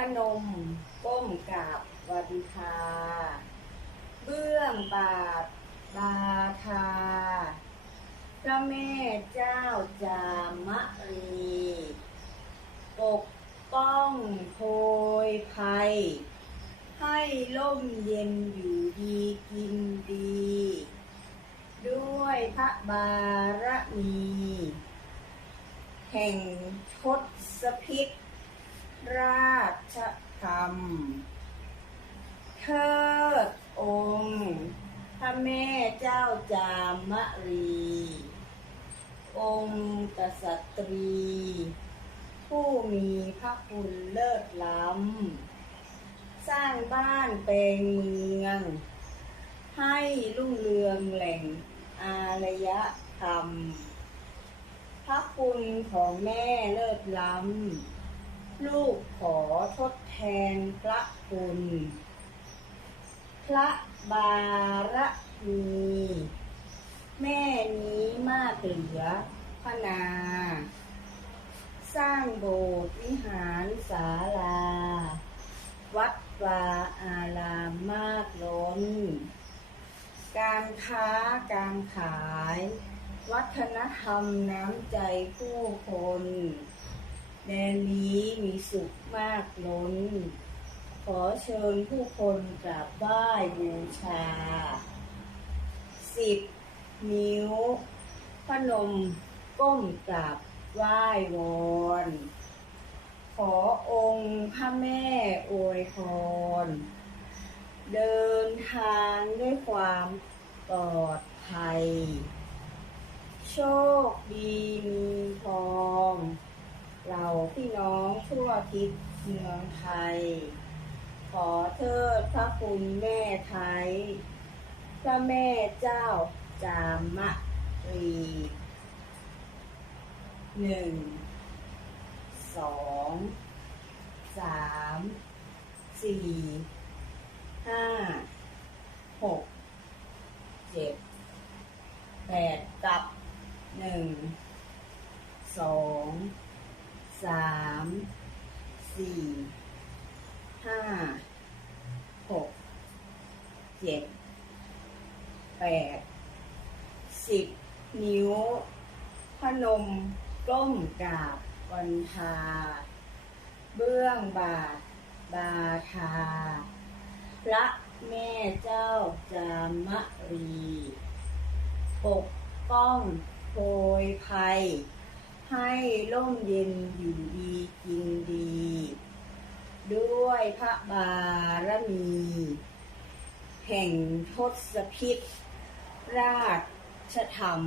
พนม ก้มกราบวาดิคา เบื้องบาทบาทา พระแม่เจ้าจามะรีปกป้องโคยภัย ให้ล่มเย็นอยู่ดีกินดี ด้วยพระบารมี แห่งทศพิษรา ชธรรมเทิดองค์ พระแม่เจ้าจามรี องค์กษัตรี ผู้มีพระคุณเลิศล้ำ สร้างบ้านเป็นเมือง ให้รุ่งเรืองแหล่งอารยธรรม พระคุณของแม่เลิศล้ำ ลูกขอทดแทนพระคุณ พระบารมีแม่นี้มากเหลือพนา สร้างโบสถ์วิหารศาลา วัดวาอารามมากล้น การค้าการขาย วัฒนธรรมน้ำใจผู้คน แดนนี้มีสุขมากล้น ขอเชิญผู้คนกราบไหว้บูชาสิบนิ้ว พนมก้มกราบไหว้วอนขอองค์พระแม่อวยพร เดินทางด้วยความปลอดภัย โชคดีมีทองเราพี่น้อง อทิศเมืองไทย ขอเทิดพระคุณแม่ไทย พระแม่เจ้าจามรีหนึ่งสองสามสี่ห้าหกเจ็ดแปดกับหนึ่งสองสาม สี่ห้าหกเจ็ดแปดสิบนิ้ว พนมก้มกราบวันทา เบื้องบาท บาทา พระแม่เจ้าจามรี ปกป้องโพยภัย ให้ร่มเย็นอยู่ดีกินดี ด้วยพระบารมี แห่งทศพิษราชธรรม